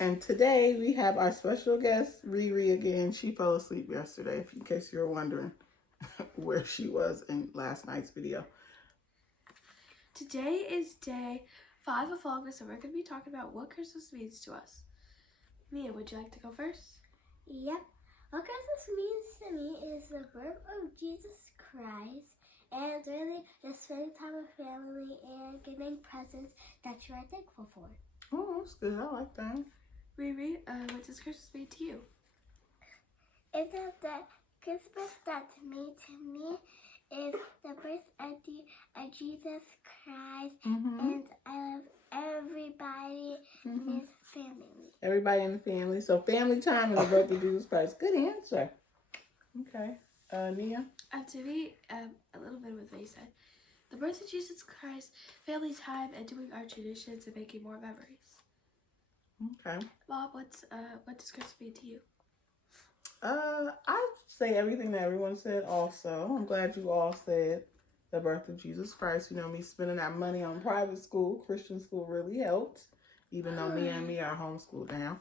And today we have our special guest, Riri, again. She fell asleep yesterday, in case you're wondering where she was in last night's video. Today is day 5 of Vlogmas, and we're going to be talking about what Christmas means to us. Mia, would you like to go first? Yep. What Christmas means to me is the birth of Jesus Christ, and really just spending time with family and getting presents that you are thankful for. Oh, that's good. I like that. Riri, what does Christmas mean to you? It's that the Christmas that's made to me is the birth of Jesus Christ, and I love everybody in his family. Everybody in the family. So family time and the birth of Jesus Christ. Good answer. Okay. Nia? To me, a little bit of what they said. The birth of Jesus Christ, family time, and doing our traditions and making more memories. Okay. Bob, what does Christmas mean to you? I'd say everything that everyone said also. I'm glad you all said the birth of Jesus Christ. You know, me spending that money on private school, Christian school really helped, even though Mia and me are homeschooled now.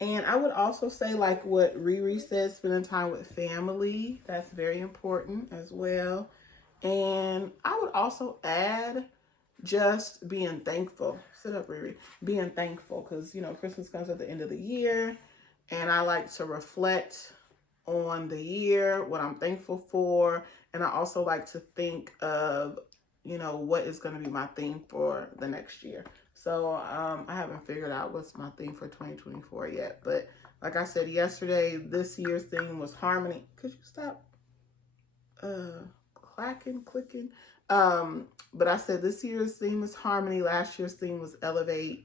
And I would also say, like what Riri said, spending time with family. That's very important as well. And I would also add just being thankful. Sit up, Riri. Being thankful, because, you know, Christmas comes at the end of the year. And I like to reflect on the year, what I'm thankful for. And I also like to think of, you know, what is going to be my theme for the next year. So I haven't figured out what's my theme for 2024 yet. But like I said yesterday, this year's theme was harmony. Could you stop clicking? But I said this year's theme is harmony. Last year's theme was elevate.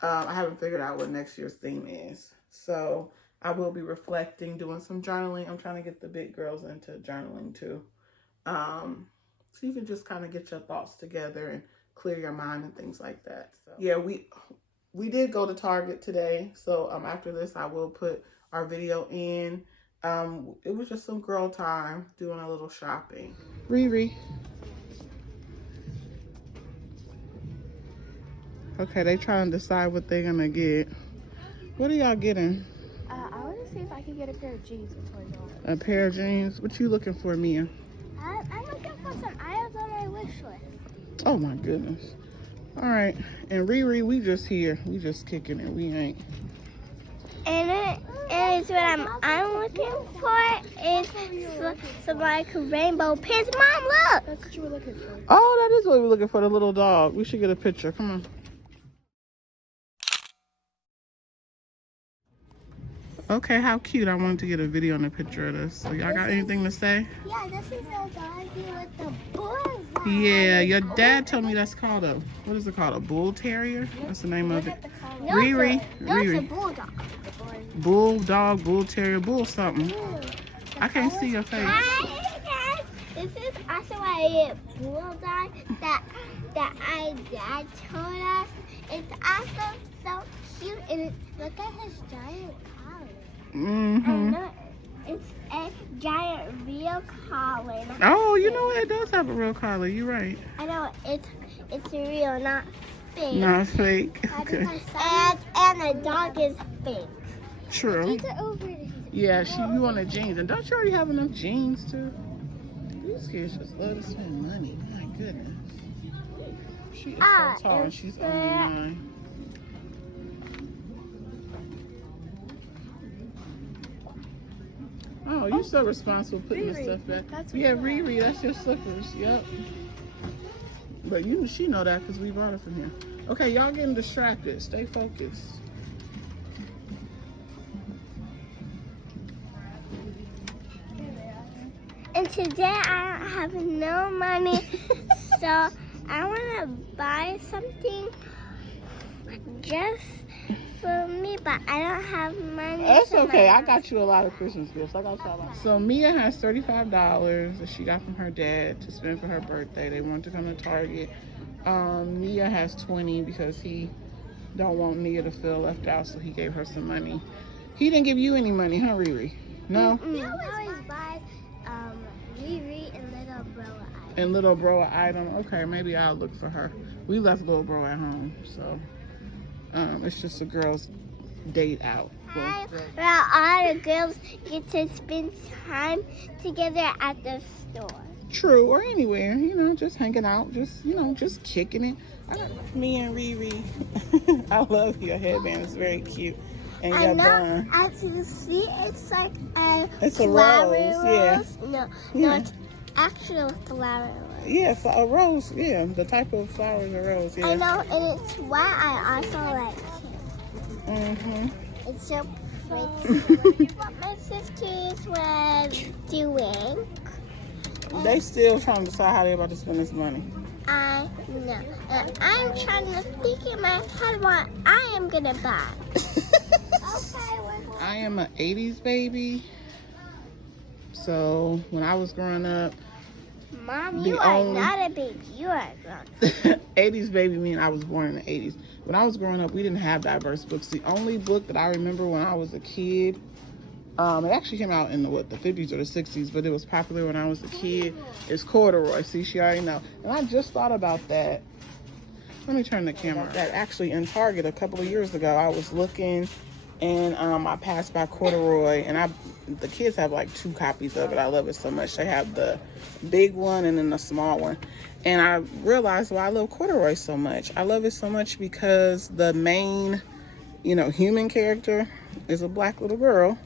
I haven't figured out what next year's theme is. So I will be reflecting, doing some journaling. I'm trying to get the big girls into journaling too. So you can just kind of get your thoughts together and clear your mind and things like that. So yeah, we did go to Target today. So after this, I will put our video in. It was just some girl time doing a little shopping. Riri. Okay, they trying to decide what they're gonna get. What are y'all getting? I want to see if I can get a pair of jeans with $20. A pair of jeans? What you looking for, Mia? I'm looking for some items on my wish list. Oh my goodness. All right, and Riri, we just here. We just kicking it. We ain't. And it's what I'm looking for is some like rainbow pants. Mom, look! That's what you were looking for. Oh, that is what we're looking for, the little dog. We should get a picture. Come on. Okay, how cute. I wanted to get a video and a picture of this. So y'all got anything to say? Yeah, this is the doggy with the bullseye. Yeah, your dad told me that's called a, what is it called? A bull terrier? That's the name of it. Riri. No, it's a bulldog. Bulldog, bull terrier, bull something. I can't see your face. Hi, guys. This is also a bulldog that our dad told us. It's also so cute, and look at his giant collar. And look, it's a giant real collar. Oh, you know what? It does have a real collar. You're right. I know it's real, not fake. Not fake. Okay. And the dog is fake. True. These are over here. Yeah, you wanted jeans. And don't you already have enough jeans, too? These kids just love to spend money. My goodness. She is so tall and she's only 9. Oh, you're so responsible putting Riri, the stuff back. that's Yeah, what you Riri, that's your slippers. Yep. But she know that because we brought it from here. Okay, y'all getting distracted. Stay focused. And today I don't have no money, so I want to buy something just for me, but I don't have money. That's okay. I got you a lot of Christmas gifts. I got you a lot. So Mia has $35 that she got from her dad to spend for her birthday. They wanted to come to Target. Mia has 20 because he don't want Mia to feel left out, so he gave her some money. He didn't give you any money, huh, Riri? No? He always buys Riri and little bro items. And little bro item. Okay, maybe I'll look for her. We left little bro at home, so It's just a girls' date out. Where all the girls get to spend time together at the store. True, or anywhere, you know, just hanging out, just, you know, just kicking it. Me and Riri, I love your headband. It's very cute. And your bun. As you see, it's like It's a flower rose, yeah. No, Yeah. it's actual flower rose. Yeah, so a rose, yeah. The type of flower is a rose, yeah. I know, and it's why I also like it. Mm-hmm. It's so pretty. What my sisters were doing. They still trying to decide how they're about to spend this money. I know. And I'm trying to think in my head what I am going to buy. I am an 80s baby. So when I was growing up, Mom, you are not a baby. You are a grown. 80s baby mean I was born in the 80s. When I was growing up, we didn't have diverse books. The only book that I remember when I was a kid, it actually came out in the 50s or the 60s, but it was popular when I was a kid, is Corduroy. See, she already know. And I just thought about that. Let me turn the camera. That actually in Target a couple of years ago, I was looking and I passed by Corduroy, and the kids have like 2 copies of it. I love it so much. They have the big one and then the small one. And I realized why I love Corduroy so much. I love it so much because the main, you know, human character is a black little girl.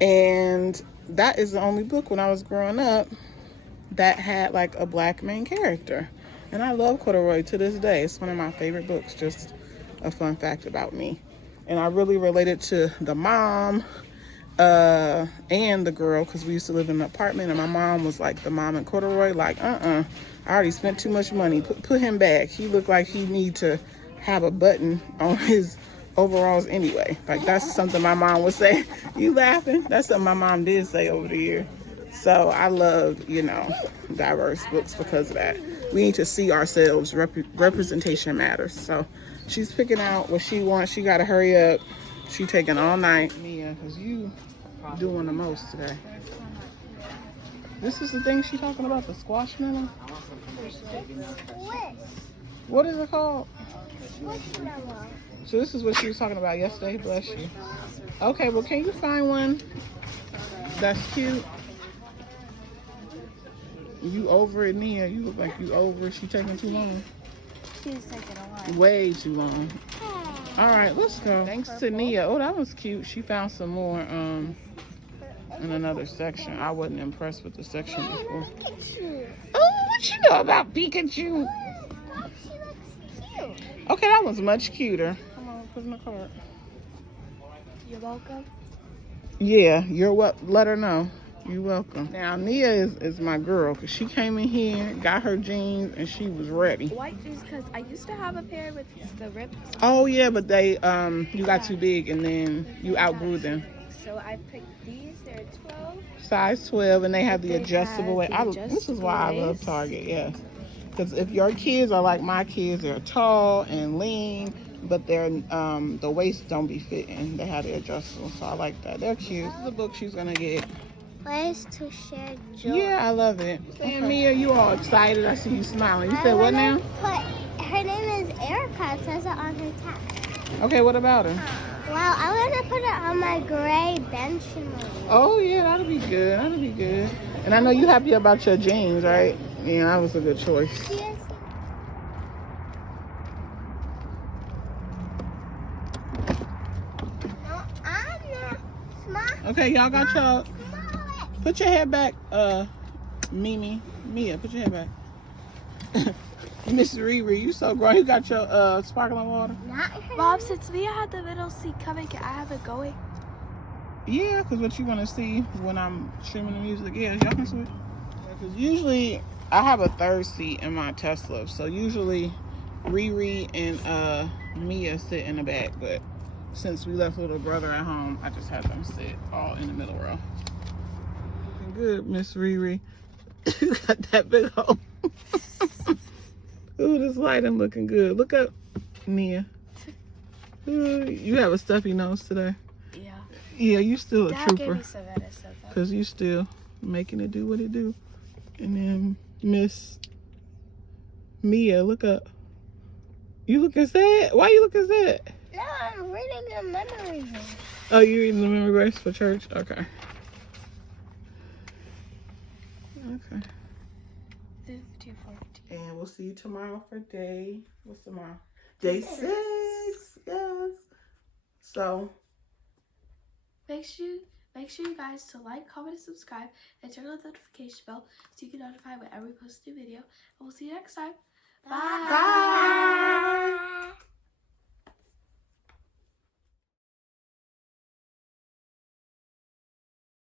And that is the only book when I was growing up that had like a black main character. And I love Corduroy to this day. It's one of my favorite books. Just a fun fact about me. And I really related to the mom and the girl, because we used to live in an apartment, and my mom was like the mom in Corduroy, like, I already spent too much money. Put him back. He looked like he need to have a button on his overalls anyway. Like, that's something my mom would say. You laughing? That's something my mom did say over the year. So I love, you know, diverse books because of that. We need to see ourselves. Representation matters. So she's picking out what she wants. She got to hurry up. She taking all night. Mia, because you doing the most today. This is the thing she talking about, the squash melon? What is it called? So this is what she was talking about yesterday. Bless you. Okay, well, can you find one that's cute? You over it, Nia. You look like you over it. She taking too long. She's taking a while. Way too long. All right, let's go. Thanks to Nia. Oh, that was cute. She found some more in another section. I wasn't impressed with the section before. Pikachu. Oh, what you know about Pikachu? She looks cute. Okay, that was much cuter. Come on, put in the cart. You're welcome. Yeah, you're what? Let her know. You're welcome. Now, Nia is my girl, because she came in here, got her jeans, and she was ready. White jeans, because I used to have a pair with the rips. Oh, yeah, but they, you got too big, and then you outgrew them. So I picked these. They're 12. Size 12, and they have the They adjustable have waist. the This is why I adjustable love waist. Target, yes. Because if your kids are like my kids, they're tall and lean, but they're the waist don't be fitting. They have the adjustable, so I like that. They're cute. This is the book she's gonna get. Ways to share joy. Yeah, I love it. And Mia, you all excited? I see you smiling. You said what now? Her name is Erica. It says it on her tag. Okay, what about her? Well, I want to put it on my gray Benjamin. Oh yeah, that'll be good. That'll be good. And I know you happy about your jeans, right? Yeah, that was a good choice. Yes. No, I'm not smart. Okay, y'all got y'all. Put your head back, Mia, put your head back. Miss Riri, you so grown. You got your sparkling water? Not her. Bob, since Mia had the middle seat coming, can I have it going? Yeah, because what you want to see when I'm streaming the music, yeah, y'all can switch. Because usually I have a third seat in my Tesla, so usually Riri and Mia sit in the back, but since we left little brother at home, I just had them sit all in the middle row. Looking good, Miss Riri. You got that big hole. Ooh, this lighting looking good. Look up, Nia. Ooh, you have a stuffy nose today. Yeah. Yeah, you still a Dad gave trooper. me some medicine, though. Because you still making it do what it do. And then Miss Mia, look up. You looking sad? Why you looking sad? No, I'm reading the memory verse. Oh, you reading the memory verse for church? Okay. Okay. 15, 14. And we'll see you tomorrow for what's tomorrow? Day 6. Yes. So Make sure you guys to like, comment, and subscribe, and turn on the notification bell so you get notified whenever we post a new video. And we'll see you next time. Bye. bye.